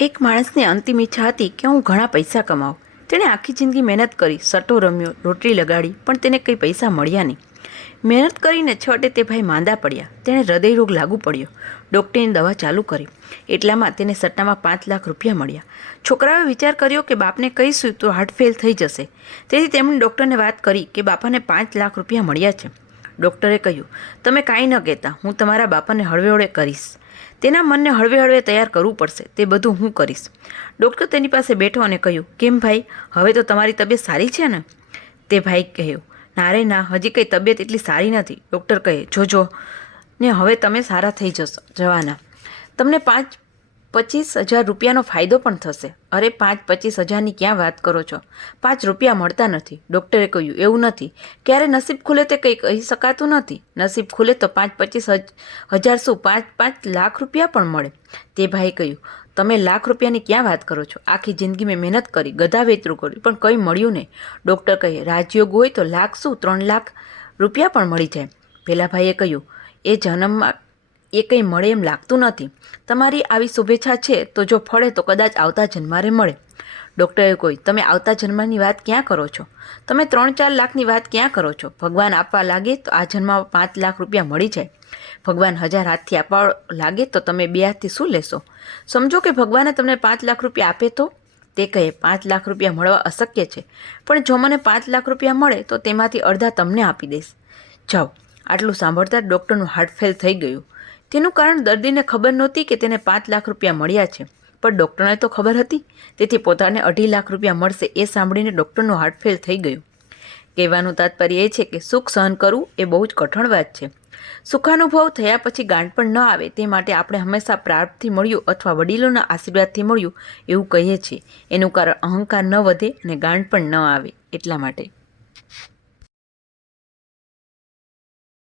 એક માણસની અંતિમ ઈચ્છા હતી કે હું ઘણા પૈસા કમાઉં. તેણે આખી જિંદગી મહેનત કરી, સટ્ટો રમ્યો, રોટરી લગાડી, પણ તેને કંઈ પૈસા મળ્યા નહીં. મહેનત કરીને છેવટે તે ભાઈ માંદા પડ્યા. તેણે હૃદયરોગ લાગુ પડ્યો. ડૉક્ટરની દવા ચાલુ કરી. એટલામાં તેને સટ્ટામાં 5 લાખ રૂપિયા મળ્યા. છોકરાઓએ વિચાર કર્યો કે બાપને કહીશું તો હાર્ટ ફેલ થઈ જશે. તેથી તેમણે ડૉક્ટરને વાત કરી કે બાપાને 5 લાખ રૂપિયા મળ્યા છે. ડૉક્ટરે કહ્યું, તમે કાંઈ ન કહેતા, હું તમારા બાપાને હળવે હળવે કરીશ. તેના મનને હળવે હળવે તૈયાર કરવું પડશે, તે બધું હું કરીશ. ડૉક્ટર તેની પાસે બેઠો અને કહ્યું, કેમ ભાઈ, હવે તો તમારી તબિયત સારી છે ને? તે ભાઈ કહ્યું, ના રે ના, હજી કંઈ તબિયત એટલી સારી નથી. ડૉક્ટર કહે, જોજો ને હવે તમે સારા થઈ જવાના. તમને 25,000 રૂપિયાનો ફાયદો પણ થશે. અરે 25,000ની ક્યાં વાત કરો છો? 5 રૂપિયા મળતા નથી. ડૉક્ટરે કહ્યું, એવું નથી. ક્યારે નસીબ ખુલે તે કંઈ કહી શકાતું નથી. નસીબ ખુલે તો 25,000 શું 5 લાખ રૂપિયા પણ મળે. તે ભાઈ કહ્યું, તમે લાખ રૂપિયાની ક્યાં વાત કરો છો? આખી જિંદગી મેં મહેનત કરી, ગધા વેતરું કર્યું, પણ કંઈ મળ્યું નહીં. ડૉક્ટર કહે, રાજયોગ હોય તો લાખ શું 3 લાખ રૂપિયા પણ મળી જાય. પેલા ભાઈએ કહ્યું, એ જન્મમાં એ કંઈ મળે એમ લાગતું નથી. તમારી આવી શુભેચ્છા છે તો જો ફળે તો કદાચ આવતા જન્મારે મળે. ડૉક્ટરે કહ્યું, તમે આવતા જન્મની વાત ક્યાં કરો છો? તમે 3-4 લાખની વાત ક્યાં કરો છો? ભગવાન આપવા લાગે તો આ જન્મમાં 5 લાખ રૂપિયા મળી જાય. ભગવાન 1000 હાથથી આપવા લાગે તો તમે 2 હાથથી શું લેશો? સમજો કે ભગવાને તમને 5 લાખ રૂપિયા આપે તો? તે કહે, 5 લાખ રૂપિયા મળવા અશક્ય છે, પણ જો મને 5 લાખ રૂપિયા મળે તો તેમાંથી અડધા તમને આપી દઈશ. જાઓ. આટલું સાંભળતા ડૉક્ટરનું હાર્ટ ફેલ થઈ ગયું. તેનું કારણ દર્દીને ખબર નહોતી કે તેને 5 લાખ રૂપિયા મળ્યા છે, પણ ડૉક્ટરને તો ખબર હતી. તેથી પોતાને 2.5 લાખ રૂપિયા મળશે એ સાંભળીને ડૉક્ટરનું હાર્ટ ફેલ થઈ ગયું. કહેવાનું તાત્પર્ય એ છે કે સુખ સહન કરવું એ બહુ જ કઠણ વાત છે. સુખાનુભવ થયા પછી ગાંઠ પણ ન આવે તે માટે આપણે હંમેશા પ્રાર્થથી મળ્યું અથવા વડીલોના આશીર્વાદથી મળ્યું એવું કહીએ છીએ. એનું કારણ અહંકાર ન વધે અને ગાંઠ પણ ન આવે એટલા માટે.